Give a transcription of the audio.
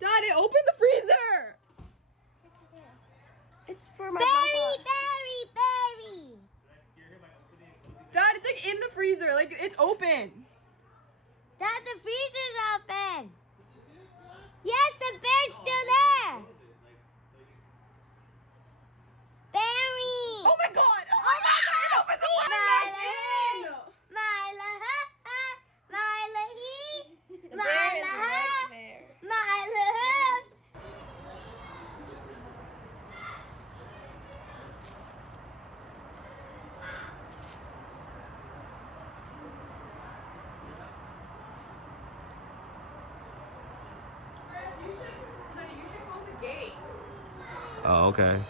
Daddy, open the freezer. What's this? It's for my Berry, robot. berry, berry. Dad, it's like in the freezer. Like, it's open. Dad, the freezer's open. Yes, the bear's still there. Berry. Oh my god! Oh my god! Open the freezer! Mila, Mila, he, The bear is right Mila, there. Mila. Chris, you should close the gate. Oh, okay.